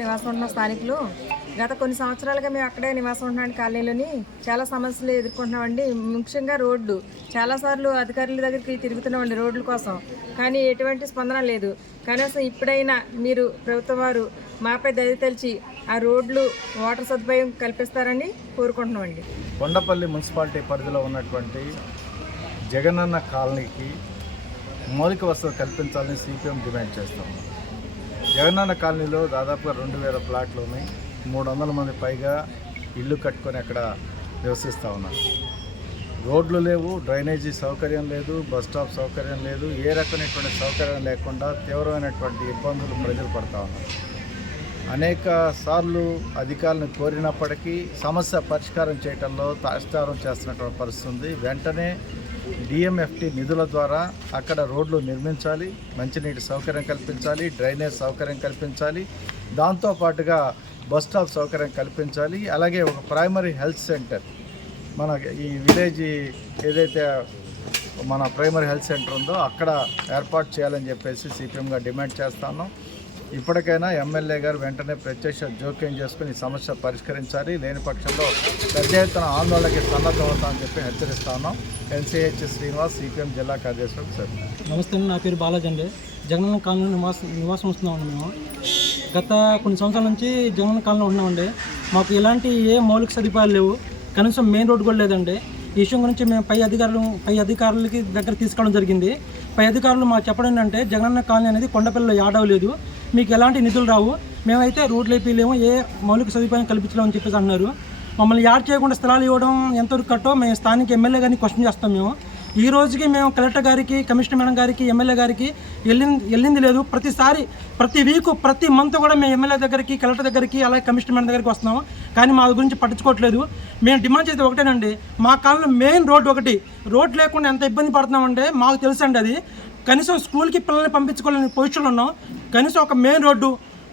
నివాసం ఉంటున్న స్థానికులు గత కొన్ని సంవత్సరాలుగా మేము అక్కడే నివాసం ఉంటున్నాం. కాలనీలోని చాలా సమస్యలు ఎదుర్కొంటున్నామండి. ముఖ్యంగా రోడ్లు చాలాసార్లు అధికారుల దగ్గరికి తిరుగుతున్నామండి రోడ్ల కోసం, కానీ ఎటువంటి స్పందన లేదు. కనీసం ఇప్పుడైనా మీరు ప్రభుత్వం వారు మాపై దయ తెలిచి ఆ రోడ్లు వాటర్ సదుపాయం కల్పిస్తారని కోరుకుంటున్నామండి. కొండపల్లి మున్సిపాలిటీ పరిధిలో ఉన్నటువంటి జగనన్న కాలనీకి మౌలిక వసతులు కల్పించాలని సిపిఎం డిమాండ్ చేస్తాము. జగనన్న కాలనీలో దాదాపుగా 2000 ప్లాట్లు ఉన్నాయి. 300 మంది పైగా ఇల్లు కట్టుకొని అక్కడ నివసిస్తూ ఉన్నారు. రోడ్లు లేవు, డ్రైనేజీ సౌకర్యం లేదు, బస్ స్టాప్ సౌకర్యం లేదు. ఏ రకమైనటువంటి సౌకర్యం లేకుండా తీవ్రమైనటువంటి ఇబ్బందులు ప్రజలు పడుతూ ఉన్నారు. అనేక సార్లు అధికారులను కోరినప్పటికీ సమస్య పరిష్కారం చేయడంలో తాత్సారం చేస్తున్నటువంటి పరిస్థితి ఉంది. వెంటనే డిఎంఎఫ్టి నిధుల ద్వారా అక్కడ రోడ్లు నిర్మించాలి, మంచినీటి సౌకర్యం కల్పించాలి, డ్రైనేజ్ సౌకర్యం కల్పించాలి, దాంతోపాటుగా బస్ స్టాప్ సౌకర్యం కల్పించాలి. అలాగే ఒక ప్రైమరీ హెల్త్ సెంటర్ మన ఈ విలేజ్ ఏదైతే మన ప్రైమరీ హెల్త్ సెంటర్ ఉందో అక్కడ ఏర్పాటు చేయాలని చెప్పేసి సిపిఎంగా డిమాండ్ చేస్తాను. ఇప్పటికైనా ఎమ్మెల్యే గారు వెంటనే ప్రత్యక్ష జోక్యం చేసుకుని ఈ సమస్య పరిష్కరించాలి. లేని పక్షంలో పెద్ద ఎత్తున ఆందోళనకి సన్నద్ధమవుతామని చెప్పి హెచ్చరిస్తాను. ఎన్సిహెచ్ శ్రీనివాస్, సిపిఎం జిల్లా కార్యదర్శి. సార్ నమస్తే, నా పేరు బాలాజీ అండి. జగనన్న కాలనీ నివాసం వస్తున్నామండి. మేము గత కొన్ని సంవత్సరాల నుంచి జగనన్న కాలనీలో ఉన్నామండి. మాకు ఎలాంటి ఏ మౌలిక సదుపాయాలు లేవు, కనీసం మెయిన్ రోడ్డు కూడా లేదండి. ఈ విషయం గురించి మేము పై అధికారులకి దగ్గర తీసుకోవడం జరిగింది. పై అధికారులు మాకు చెప్పడం ఏంటంటే జగనన్న కాలనీ అనేది కొండపల్లిలో యాడవలేదు, మీకు ఎలాంటి నిధులు రావు, మేమైతే రోడ్లు వేయలేము, ఏ మౌలిక సదుపాయం కల్పించలేమని చెప్పేసి అన్నారు. మమ్మల్ని యాడ్ చేయకుండా స్థలాలు ఇవ్వడం ఎంతవరకు కట్టో మేము స్థానిక ఎమ్మెల్యే గారిని క్వశ్చన్ చేస్తాం. మేము ఈ రోజుకి మేము కలెక్టర్ గారికి, కమిషనర్ మేడం గారికి, ఎమ్మెల్యే గారికి వెళ్ళింది లేదు. ప్రతి వీక్ ప్రతి మంత్ కూడా మేము ఎమ్మెల్యే దగ్గరికి, కలెక్టర్ దగ్గరికి, అలాగే కమిషనర్ మేడం దగ్గరికి వస్తున్నాము, కానీ మా గురించి పట్టించుకోవట్లేదు. మేము డిమాండ్ చేసేది ఒకటేనండి, మా కాలంలో మెయిన్ రోడ్డు ఒకటి, రోడ్ లేకుండా ఎంత ఇబ్బంది పడుతున్నామంటే మాకు తెలుసండి. అది కనీసం స్కూల్కి పిల్లల్ని పంపించుకోవాలని పొజిషన్లో ఉన్నాం. కనీసం ఒక మెయిన్ రోడ్డు,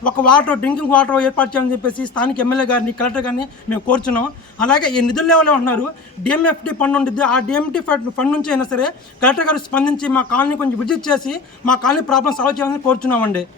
ఒక వాటర్, డ్రింకింగ్ వాటర్ ఏర్పాటు చేయాలని చెప్పేసి స్థానిక ఎమ్మెల్యే గారిని, కలెక్టర్ గారిని మేము కోరుచున్నాం. అలాగే ఈ నిధుల లెవెల్లో ఉన్నారు, డిఎంఎఫ్టి ఫండ్ ఉంటుంది, ఆ డిఎంటి ఫండ్ నుంచి అయినా సరే కలెక్టర్ గారు స్పందించి మా కాలనీ కొంచెం విజిట్ చేసి మా కాలనీ ప్రాబ్లం సాల్వ్ చేయాలని కోరుచున్నామండి.